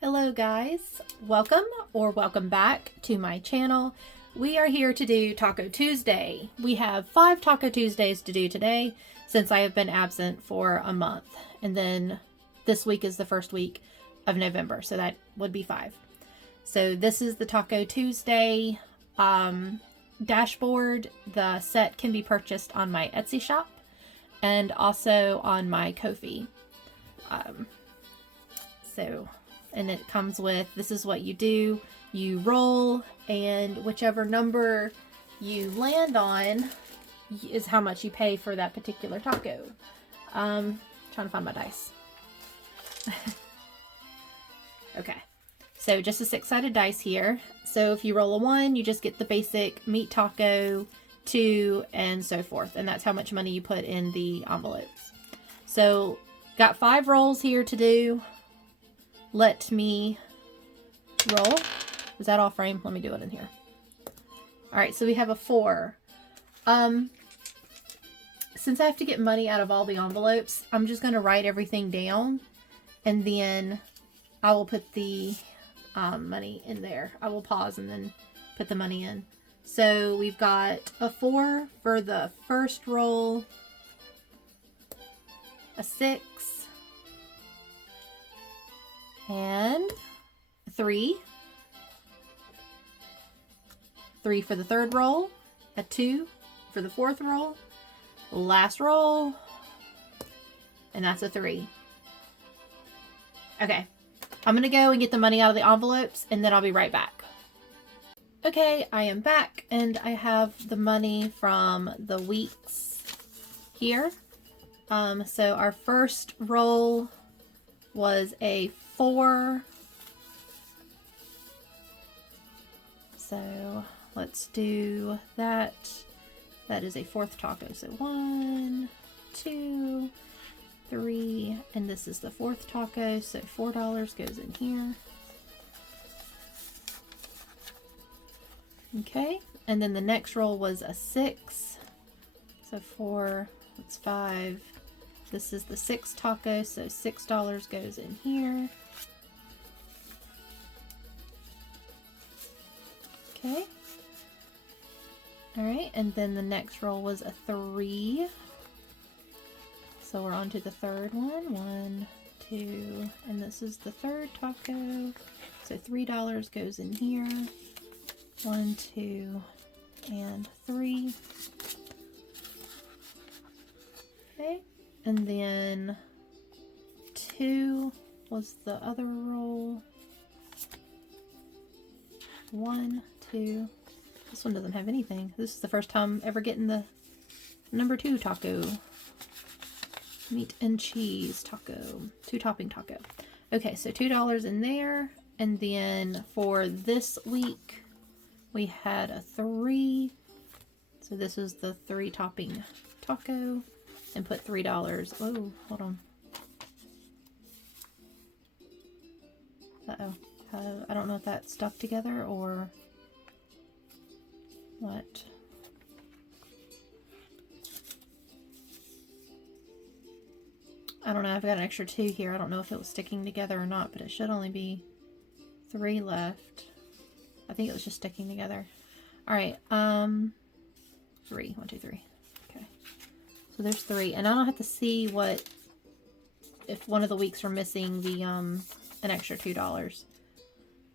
Hello guys, welcome back to my channel. We are here to do Taco Tuesday. We have 5 Taco Tuesdays to do today since I have been absent for a month. And then this week is the first week of November, so that would be 5. So this is the Taco Tuesday dashboard. The set can be purchased on my Etsy shop and also on my Ko-fi. And it comes with, this is what you do. You roll, and whichever number you land on is how much you pay for that particular taco. Trying to find my dice. Okay, so just a 6-sided dice here. So if you roll a 1, you just get the basic meat taco, 2, and so forth. And that's how much money you put in the envelopes. So got 5 rolls here to do. Let me roll. Is that all frame? Let me do it in here. All right, so we have a 4. Since I have to get money out of all the envelopes, I'm just going to write everything down, and then I will put the money in there. I will pause and then put the money in. So we've got a 4 for the first roll, a 6, and 3. 3 for the third roll, a 2 for the fourth roll, last roll, and that's a 3. Okay, I'm gonna go and get the money out of the envelopes, and then I'll be right back. Okay, I am back, and I have the money from the weeks here. So our first roll was a 4. So let's do that. That is a 4th taco. So 1, 2, 3, and this is the 4th taco. So $4 goes in here. Okay, and then the next roll was a 6. So 4, that's 5. This is the 6th taco, so $6 goes in here. Okay. Alright, and then the next roll was a 3. So we're on to the third one. 1, 2, and this is the 3rd taco. So $3 goes in here. 1, 2, and 3. Okay. And then 2 was the other roll. 1, 2. This one doesn't have anything. This is the first time ever getting the number 2 taco. Meat and cheese taco. 2 topping taco. Okay, so $2 in there. And then for this week, we had a 3. So this is the 3 topping taco. And put $3. Oh, hold on. Uh-oh. I don't know if that stuck together or what. I don't know. I've got an extra 2 here. I don't know if it was sticking together or not, but it should only be 3 left. I think it was just sticking together. All right. 3. 1, 2, 3. Okay. So there's 3, and I don't have to see what if one of the weeks are missing the an extra $2,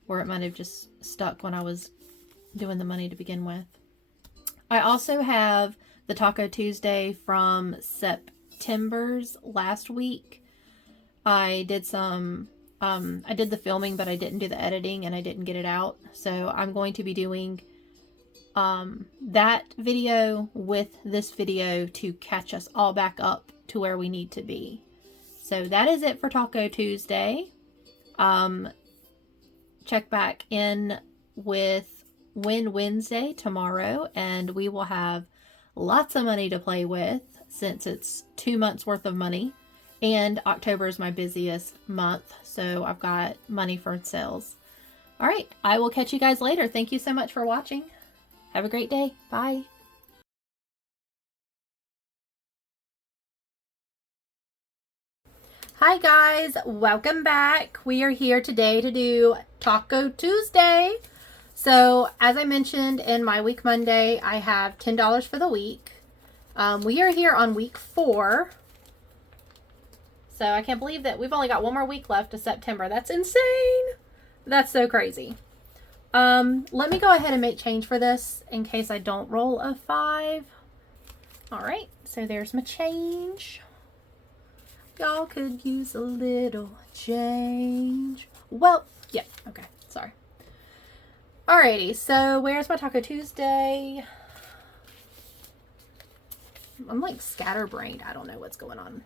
or it might have just stuck when I was doing the money to begin with. I also have the Taco Tuesday from September's last week. I did some I did the filming, but I didn't do the editing and I didn't get it out. So I'm going to be doing that video with this video to catch us all back up to where we need to be. So that is it for Taco Tuesday. Check back in with Win Wednesday tomorrow, and we will have lots of money to play with since it's 2 months worth of money, and October is my busiest month, so I've got money for sales. All right, I will catch you guys later. Thank you so much for watching. Have a great day. Bye. Hi guys, welcome back. We are here today to do Taco Tuesday. So as I mentioned in my week Monday, I have $10 for the week. We are here on week 4. So I can't believe that we've only got one more week left to September. That's insane. That's so crazy. Let me go ahead and make change for this in case I don't roll a 5. All right, so there's my change. Y'all could use a little change. Well, yeah, okay, sorry. Alrighty, so where's my Taco Tuesday? I'm like scatterbrained. I don't know what's going on.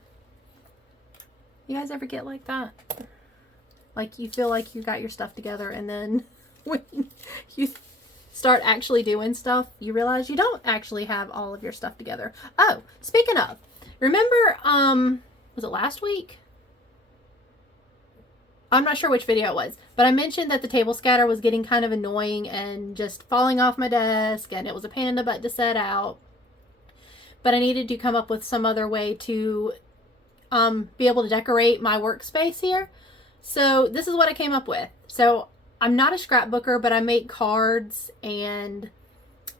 You guys ever get like that? Like you feel like you got your stuff together and then when you start actually doing stuff, you realize you don't actually have all of your stuff together. Oh, speaking of, remember, was it last week? I'm not sure which video it was, but I mentioned that the table scatter was getting kind of annoying and just falling off my desk, and it was a pain in the butt to set out. But I needed to come up with some other way to be able to decorate my workspace here. So this is what I came up with. So I'm not a scrapbooker, but I make cards and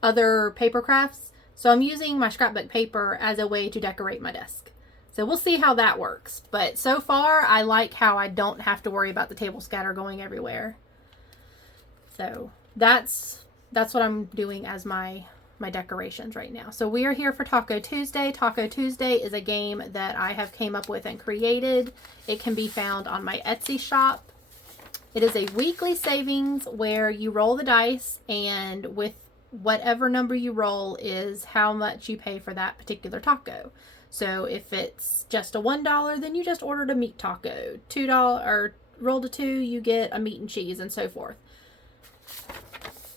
other paper crafts. So I'm using my scrapbook paper as a way to decorate my desk. So we'll see how that works. But so far, I like how I don't have to worry about the table scatter going everywhere. So that's what I'm doing as my decorations right now. So we are here for Taco Tuesday. Taco Tuesday is a game that I have came up with and created. It can be found on my Etsy shop. It is a weekly savings where you roll the dice, and with whatever number you roll is how much you pay for that particular taco. So if it's just a $1, then you just ordered a meat taco. $2 or roll to 2, you get a meat and cheese, and so forth.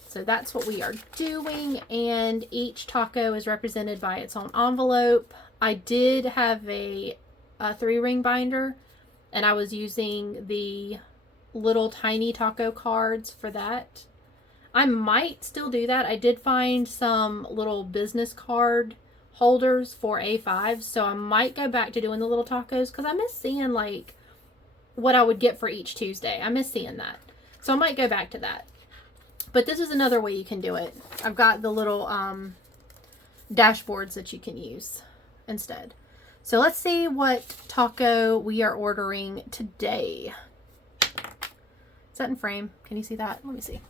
So that's what we are doing, and each taco is represented by its own envelope. I did have a 3-ring binder, and I was using the little tiny taco cards for that. I might still do that. I did find some little business card holders for A5, so I might go back to doing the little tacos because I miss seeing like what I would get for each Tuesday. I miss seeing that, so I might go back to that. But this is another way you can do it. I've got the little dashboards that you can use instead. So let's see what taco we are ordering today. Is that in frame? Can you see that? Let me see.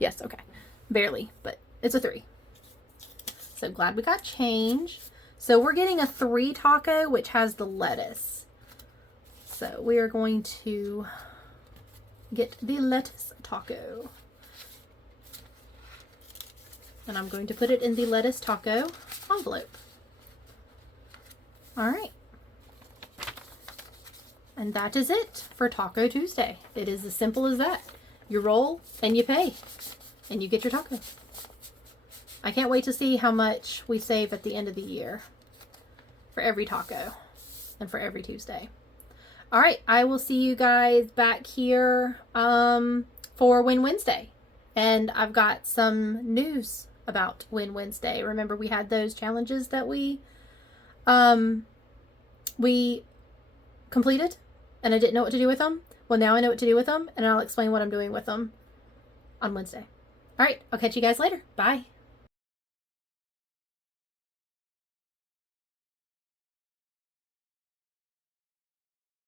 Yes, okay. Barely, but it's a 3. So glad we got change. So we're getting a 3 taco, which has the lettuce. So we are going to get the lettuce taco. And I'm going to put it in the lettuce taco envelope. All right. And that is it for Taco Tuesday. It is as simple as that. You roll and you pay and you get your taco. I can't wait to see how much we save at the end of the year for every taco and for every Tuesday. All right, I will see you guys back here for Win Wednesday. And I've got some news about Win Wednesday. Remember, we had those challenges that we completed, and I didn't know what to do with them. Well, now I know what to do with them, and I'll explain what I'm doing with them on Wednesday. All right, I'll catch you guys later. Bye.